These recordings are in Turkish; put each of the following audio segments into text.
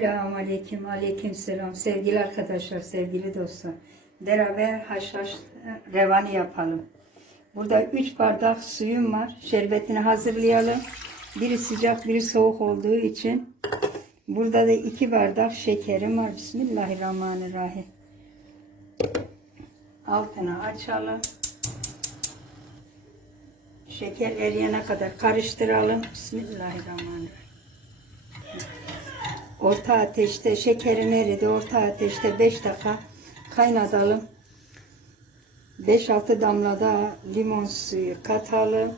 Selamun Aleyküm, Aleyküm Selam. Sevgili arkadaşlar, sevgili dostlar. Beraber haşhaş revani yapalım. Burada 3 bardak suyum var. Şerbetini hazırlayalım. Biri sıcak, biri soğuk olduğu için. Burada da 2 bardak şekerim var. Bismillahirrahmanirrahim. Altını açalım. Şeker eriyene kadar karıştıralım. Bismillahirrahmanirrahim. Orta ateşte şekerin eridi. Orta ateşte 5 dakika kaynatalım. 5-6 damla da limon suyu katalım.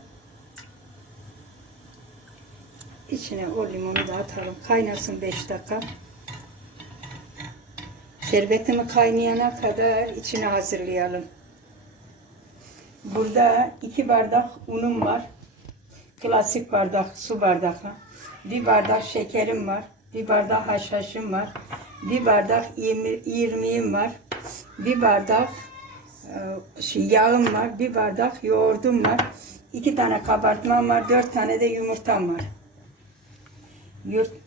İçine o limonu da atalım. Kaynasın 5 dakika. Şerbetimi kaynayana kadar içine hazırlayalım. Burada 2 bardak unum var. Klasik bardak, su bardağı. Bir bardak şekerim var. Bir bardak haşhaşım var. Bir bardak irmi- irmiğim var. Bir bardak e, şey, yağım var. Bir bardak yoğurdum var. iki tane kabartmam var. Dört tane de yumurtam var.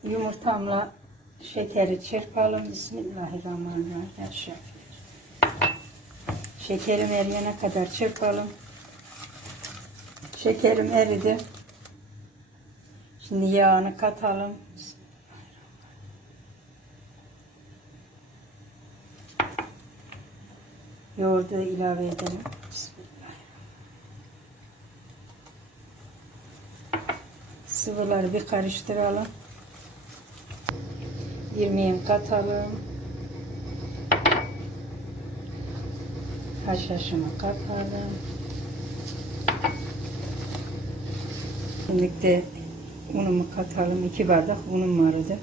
Yumurtamla şekeri çırpalım. Bismillahirrahmanirrahim. Yaşa. Şekerim eriyene kadar çırpalım. Şekerim eridi. Şimdi yağını katalım. Yoğurdu ilave edelim. Sıvıları bir karıştıralım. İrmiğini katalım. Haşhaşını katalım. Şimdi de unumu katalım. İki bardak unum vardı.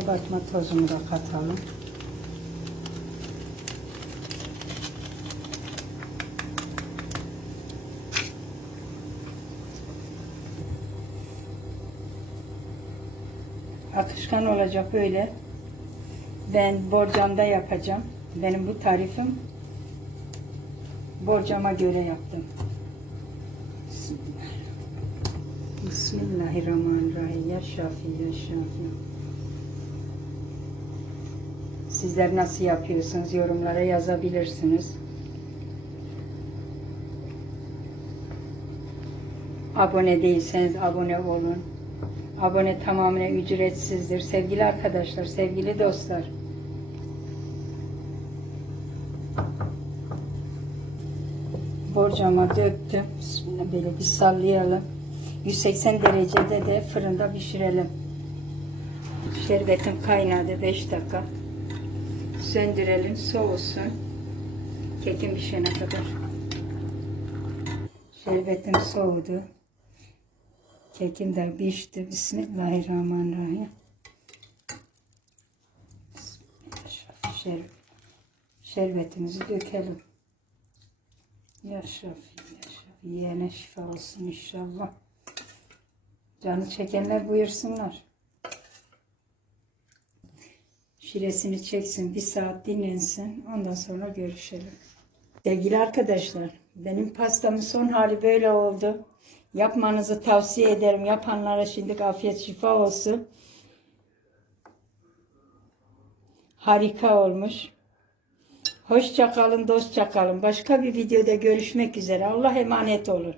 Kabartma tozunu da katalım. Akışkan olacak böyle. Ben borcamda yapacağım. Benim bu tarifim borcama göre yaptım. Bismillah. Bismillahirrahmanirrahim. Ya Şafi, ya Şafi. Sizler nasıl yapıyorsunuz? Yorumlara yazabilirsiniz. Abone değilseniz abone olun. Abone tamamen ücretsizdir. Sevgili arkadaşlar, sevgili dostlar. Borcama döktüm. Bismillah böyle bir sallayalım. 180 derecede de fırında pişirelim. Şerbetim kaynadı 5 dakika. Söndürelim, soğusun. Kekim pişene kadar. Şerbetim soğudu. Kekim de pişti. Bismillahirrahmanirrahim. Bismillah. Şer, şerbetimizi dökelim. Ya Şafi, ya Şafi. Yiyene şifa olsun inşallah. Canı çekenler buyursunlar. Şiresini çeksin, bir saat dinlensin. Ondan sonra görüşelim. Sevgili arkadaşlar, benim pastamın son hali böyle oldu. Yapmanızı tavsiye ederim. Yapanlara şimdi afiyet şifa olsun. Harika olmuş. Hoşça kalın, dostça kalın. Başka bir videoda görüşmek üzere. Allah emanet olun.